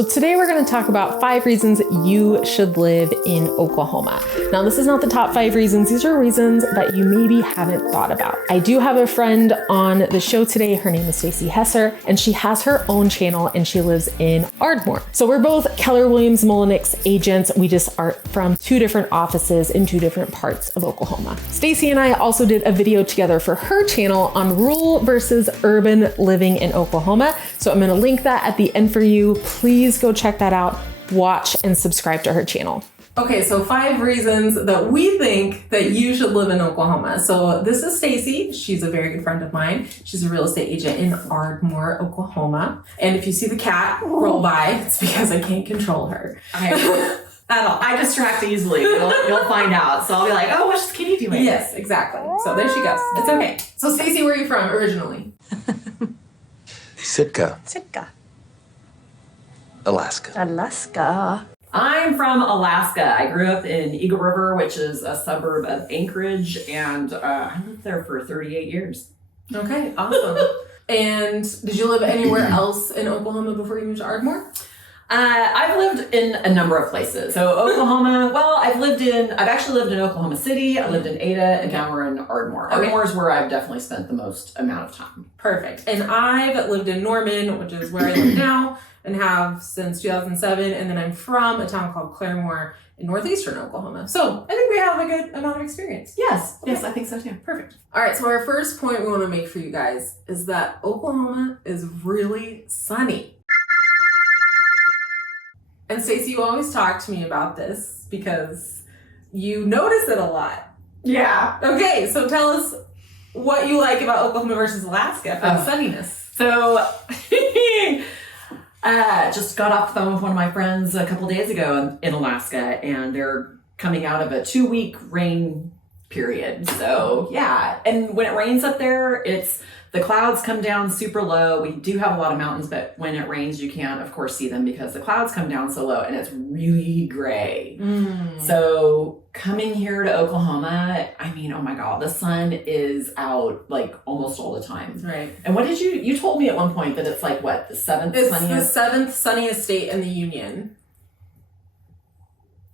So today we're going to talk about 5 reasons you should live in Oklahoma. Now, this is not the top 5 reasons. These are reasons that you maybe haven't thought about. I do have a friend on the show today. Her name is Stacey Hesser, and she has her own channel and she lives in Ardmore. So we're both Keller Williams Mulinix agents. We just are from 2 different offices in 2 different parts of Oklahoma. Stacey and I also did a video together for her channel on rural versus urban living in Oklahoma. So I'm going to link that at the end for you. Please go check that out, watch, and subscribe to her channel. Okay, so 5 reasons that we think that you should live in Oklahoma. So this is Stacey. She's a very good friend of mine. She's a real estate agent in Ardmore, Oklahoma. And if you see the cat roll by, it's because I can't control her. I distract easily. You'll find out. So I'll be like, oh, what's Kitty doing? Yes, exactly. So there she goes. It's okay. So Stacey, where are you from originally? Sitka, Alaska. Alaska. I'm from Alaska. I grew up in Eagle River, which is a suburb of Anchorage, and I lived there for 38 years. Okay, awesome. And did you live anywhere else in Oklahoma before you moved to Ardmore? I've lived in a number of places. So Oklahoma, well, I've actually lived in Oklahoma City, I lived in Ada, and now we're in Ardmore. Okay. Ardmore is where I've definitely spent the most amount of time. Perfect. And I've lived in Norman, which is where I live now, and have since 2007. And then I'm from a town called Claremore in northeastern Oklahoma. So I think we have a good amount of experience. Yes, Okay. yes, I think so too. Perfect. All right, so our first point we want to make for you guys is that Oklahoma is really sunny. And Stacey, you always talk to me about this because you notice it a lot. Yeah. Okay, so tell us what you like about Oklahoma versus Alaska for the sunniness. So, just got off the phone with one of my friends a couple days ago in Alaska, and they're coming out of a 2-week rain period. So, yeah. And when it rains up there, the clouds come down super low. We do have a lot of mountains, but when it rains, you can't, of course, see them because the clouds come down so low and it's really gray. So coming here to Oklahoma, I mean, oh my God, the sun is out like almost all the time. Right. And what did you told me at one point that it's like, what, the 7th It's sunniest? the 7th sunniest state in the Union.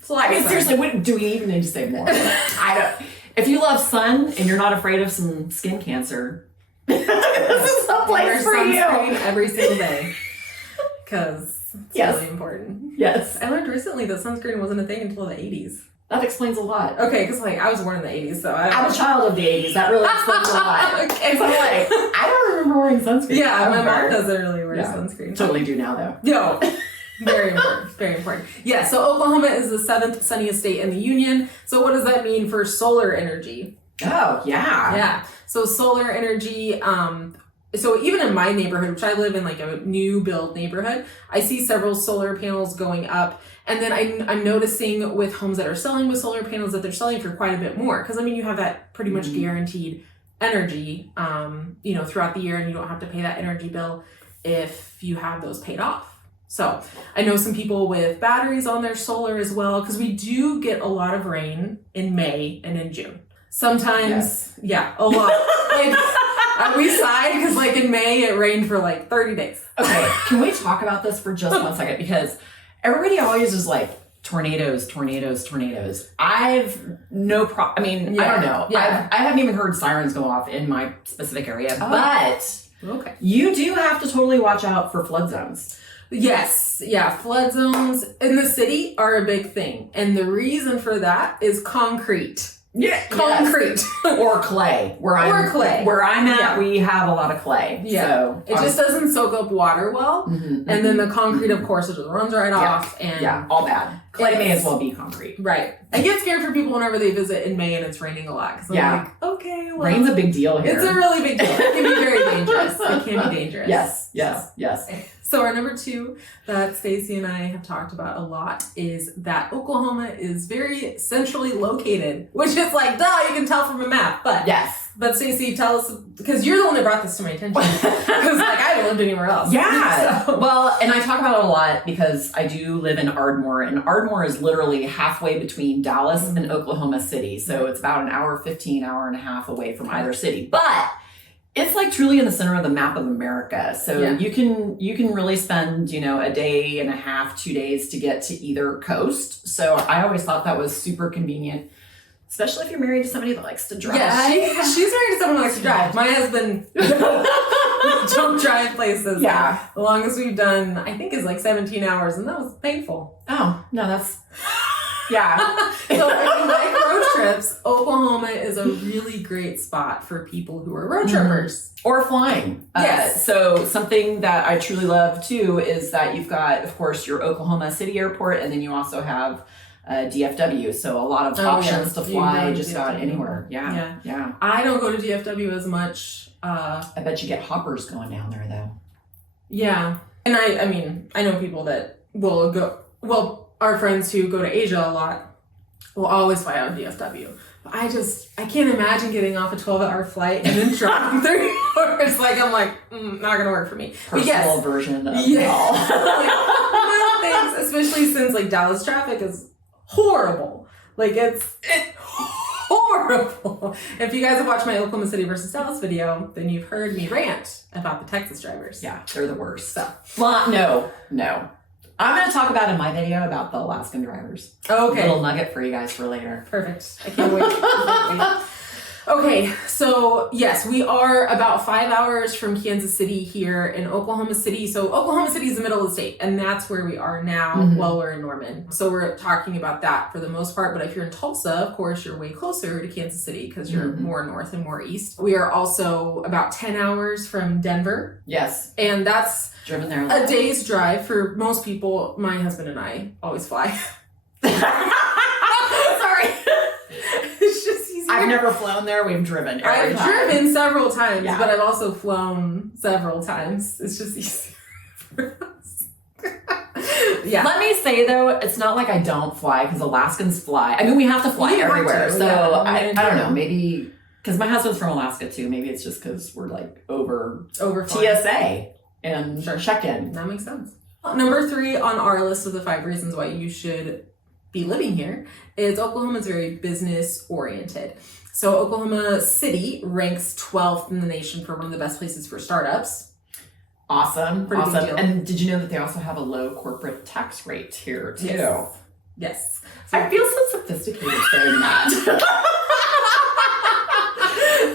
It's a lot I mean, of sun. seriously, do we even need to say more? If you love sun and you're not afraid of some skin cancer, this is the place for you. Sunscreen every single day. Because it's Yes. really important. Yes. I learned recently that sunscreen wasn't a thing until the 80s. That explains a lot. Okay, because like I was born in the 80s, so I'm a child of the 80s. That really explains a lot. Okay. So I'm like, I don't remember wearing sunscreen. Yeah, I my don't mom care. doesn't really wear Yeah. sunscreen. Totally do now, though. Yo, very important, very important. Yeah, so Oklahoma is the 7th sunniest state in the Union. So what does that mean for solar energy? Oh, yeah. Yeah, so solar energy, so even in my neighborhood, which I live in like a new build neighborhood, I see several solar panels going up. And then I'm noticing with homes that are selling with solar panels that they're selling for quite a bit more. Because I mean, you have that pretty much guaranteed energy, throughout the year, and you don't have to pay that energy bill if you have those paid off. So I know some people with batteries on their solar as well, because we do get a lot of rain in May and in June. Sometimes, yeah, a lot. We sighed because like in May it rained for like 30 days. Okay, can we talk about this for just 1 second? Because everybody always is like, tornadoes. I've no problem. I mean, I don't know. Yeah. I haven't even heard sirens go off in my specific area, but Okay. you do have to totally watch out for flood zones. Yes, yeah, flood zones in the city are a big thing. And the reason for that is concrete. Yeah, Concrete. Or clay. Where I'm at, Yeah. we have a lot of clay. Yeah. So It just doesn't soak up water well. Mhm, And then the concrete, of course, it just runs right off. And yeah, all bad. Clay may as well be concrete. Right. I get scared for people whenever they visit in May and it's raining a lot. Because I'm Yeah. like, okay, well. Rain's a big deal here. It's a really big deal. It can be very dangerous. It can be dangerous. Yes. So our number 2 that Stacey and I have talked about a lot is that Oklahoma is very centrally located, which is like, duh, you can tell from a map. But Stacey, tell us, because you're the one that brought this to my attention. Because like I haven't lived anywhere else. Yeah. So- Well, and I talk about it a lot because I do live in Ardmore, and Ardmore is literally halfway between Dallas and Oklahoma City. So it's about an hour 15, hour and a half away from either city. But It's like truly in the center of the map of America. So you can really spend, a day and a half, 2 days to get to either coast. So I always thought that was super convenient, especially if you're married to somebody that likes to drive. Yeah, she's married to someone who likes to drive. My husband don't drive places. Yeah. The longest we've done, I think, is like 17 hours, and that was painful. Oh, no, that's... Yeah. So if you like road trips, Oklahoma is a really great spot for people who are road trippers. Or flying. Yes. So something that I truly love too is that you've got, of course, your Oklahoma City airport, and then you also have DFW. So a lot of options to fly just about anywhere. Yeah. I don't go to DFW as much. I bet you get hoppers going down there though. Yeah. And I know people that will go, our friends who go to Asia a lot will always fly out of DFW. But I can't imagine getting off a 12-hour flight and then driving 30 hours. I'm not going to work for me. Personal version of thanks, especially since Dallas traffic is horrible. It's horrible. If you guys have watched my Oklahoma City versus Dallas video, then you've heard me rant about the Texas drivers. Yeah, they're the worst. So. Well, no. I'm going to talk about in my video about the Alaskan drivers. Okay. A little nugget for you guys for later. Perfect. I can't wait. Okay, so yes, we are about 5 hours from Kansas City here in Oklahoma City. So Oklahoma City is the middle of the state, and that's where we are now while we're in Norman. So we're talking about that for the most part. But if you're in Tulsa, of course, you're way closer to Kansas City because you're more north and more east. We are also about 10 hours from Denver. Yes. And that's driven there a day's drive for most people. My husband and I always fly. Sorry. It's just easier. I've never flown there. We've driven. I've driven several times, but I've also flown several times. It's just easier for us. Yeah. Let me say though, it's not like I don't fly because Alaskans fly. I mean, we have to fly everywhere. So I don't know. Maybe because my husband's from Alaska too. Maybe it's just because we're over TSA and check-in. That makes sense. Number 3 on our list of the 5 reasons why you should be living here is Oklahoma's very business oriented. So Oklahoma City ranks 12th in the nation for one of the best places for startups. Awesome. And did you know that they also have a low corporate tax rate here too? Yes. So I feel so sophisticated saying that.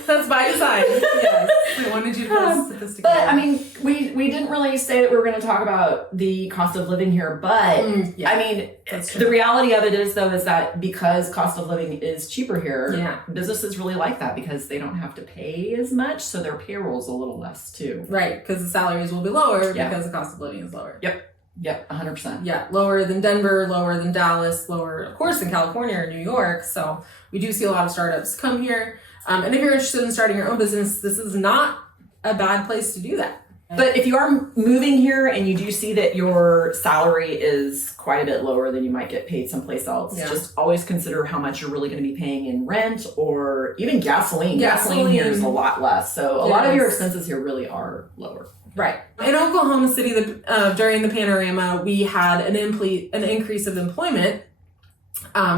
That's by design. Yes. I wanted you to feel sophisticated. But I mean, we didn't really say that we were going to talk about the cost of living here, but I mean, the reality of it is that because cost of living is cheaper here, businesses really like that because they don't have to pay as much, so their payroll's a little less too. Right, because the salaries will be lower because the cost of living is lower. Yep, 100%. Yeah, lower than Denver, lower than Dallas, lower, of course, than California or New York. So we do see a lot of startups come here. And if you're interested in starting your own business, this is not a bad place to do that. But if you are moving here and you do see that your salary is quite a bit lower than you might get paid someplace else, just always consider how much you're really going to be paying in rent or even gasoline. Gasoline here is a lot less. So a lot of your expenses here really are lower. Right. In Oklahoma City, during the panorama, we had an increase of employment.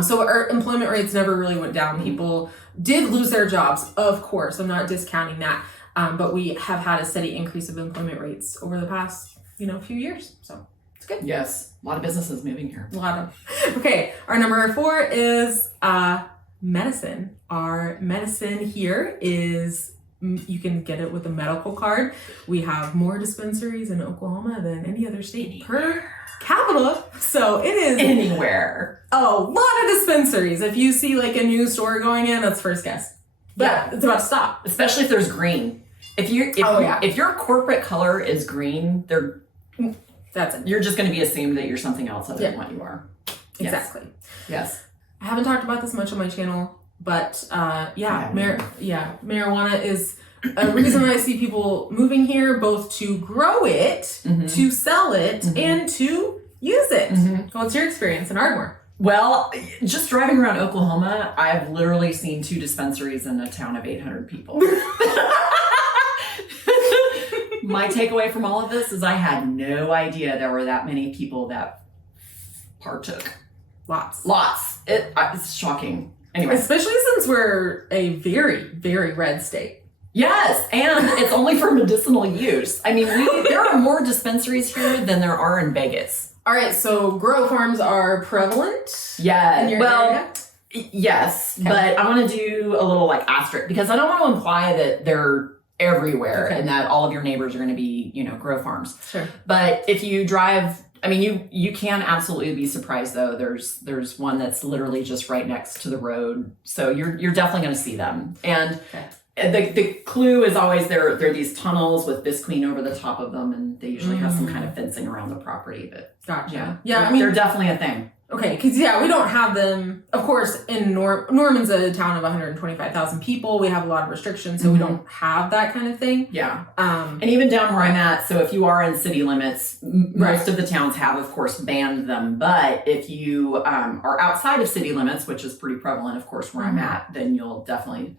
So our employment rates never really went down. People did lose their jobs, of course. I'm not discounting that. But we have had a steady increase of employment rates over the past, few years. So it's good. Yes. A lot of businesses moving here. A lot of. Okay. Our number 4 is medicine. Our medicine here is, you can get it with a medical card. We have more dispensaries in Oklahoma than any other state per capita. So it is anywhere. A lot of dispensaries. If you see a new store going in, that's first guess. But it's about to stop. Especially if there's green. If your corporate color is green, that's it. You're just going to be assumed that you're something else other than what you are. Exactly. Yes. I haven't talked about this much on my channel, but marijuana is a reason I see people moving here, both to grow it, to sell it, and to use it. What's your experience in Ardmore? Well, just driving around Oklahoma, I've literally seen 2 dispensaries in a town of 800 people. My takeaway from all of this is I had no idea there were that many people that partook. Lots. It's shocking. Anyway. Especially since we're a very, very red state. Yes, and it's only for medicinal use. I mean, there are more dispensaries here than there are in Vegas. All right, so grow farms are prevalent. Yeah, in your area? Yes, Okay. but I want to do a little like asterisk because I don't want to imply that they're everywhere and that all of your neighbors are going to be, grow farms. Sure. But if you drive, I mean, you can absolutely be surprised though. There's one that's literally just right next to the road, so you're definitely going to see them. And the clue is always there are these tunnels with bisqueen over the top of them, and they usually have some kind of fencing around the property. But Gotcha. yeah, I mean, they're definitely a thing. Okay, because we don't have them. Of course, in Norman's a town of 125,000 people. We have a lot of restrictions, so we don't have that kind of thing. Yeah. And even down where I'm at, so if you are in city limits, most of the towns have, of course, banned them. But if you are outside of city limits, which is pretty prevalent, of course, where I'm at, then you'll definitely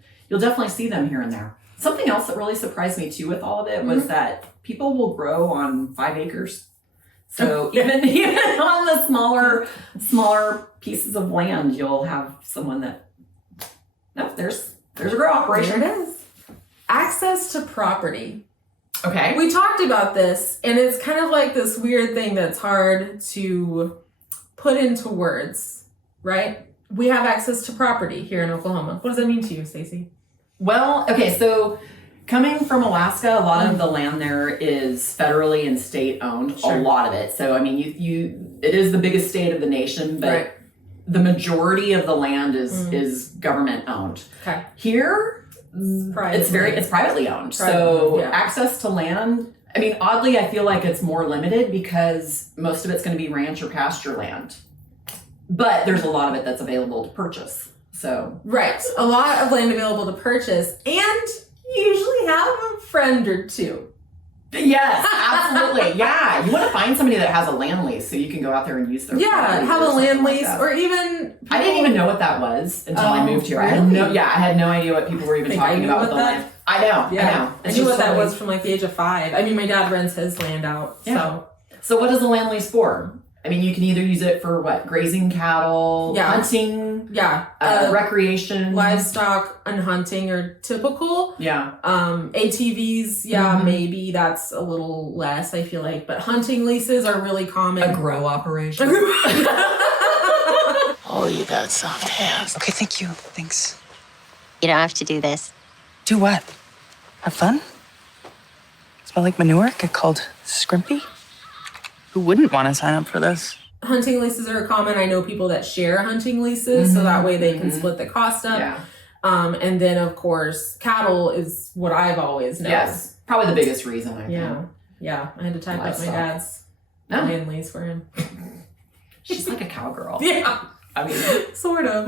see them here and there. Something else that really surprised me too with all of it was that people will grow on 5 acres. So even on the smaller pieces of land, you'll have someone that, there's a grow operation. There it is. Access to property. Okay. We talked about this, and it's kind of like this weird thing that's hard to put into words, right? We have access to property here in Oklahoma. What does that mean to you, Stacey? Well, okay, so coming from Alaska, a lot of the land there is federally and state owned, a lot of it. So, I mean, it is the biggest state of the nation, but the majority of the land is government owned. Okay. Here, it's privately owned. So access to land, I mean, oddly, I feel like it's more limited because most of it's going to be ranch or pasture land. But there's a lot of it that's available to purchase. So a lot of land available to purchase, and you usually have a friend or two. Yes, absolutely. Yeah, you want to find somebody that has a land lease so you can go out there and use their property have a land lease like or even. I didn't even know what that was until I moved here. Really? I had no idea what people were even talking about with the land. I know. I knew what that was from like the age of 5. I mean, my dad rents his land out. Yeah. So what is a land lease for? I mean, you can either use it for grazing cattle, hunting, recreation. Livestock and hunting are typical. Yeah. ATVs, maybe that's a little less, I feel like. But hunting leases are really common. A grow operation. Oh, you got soft hands. Okay, thank you. Thanks. You don't have to do this. Do what? Have fun? Smell like manure? Get called scrimpy? Who wouldn't want to sign up for this? Hunting leases are common. I know people that share hunting leases, so that way they can split the cost up. Yeah. And then, of course, cattle is what I've always known. Yes, probably the biggest reason, I think. Yeah. I had to type up my dad's land lease for him. She's like a cowgirl. Yeah. I mean, sort of.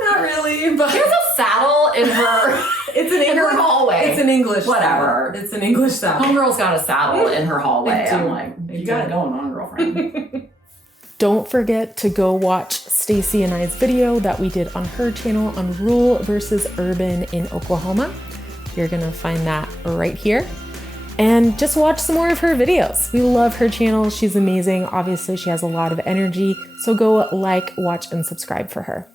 Not really, but there's a saddle in her. It's an English hallway. It's an English. Whatever. Saddle. It's an English saddle. Homegirl's got a saddle in her hallway. I'm like, you got it going on, girlfriend. Don't forget to go watch Stacey and I's video that we did on her channel on rural versus urban in Oklahoma. You're gonna find that right here. And just watch some more of her videos. We love her channel. She's amazing. Obviously, she has a lot of energy. So go like, watch, and subscribe for her.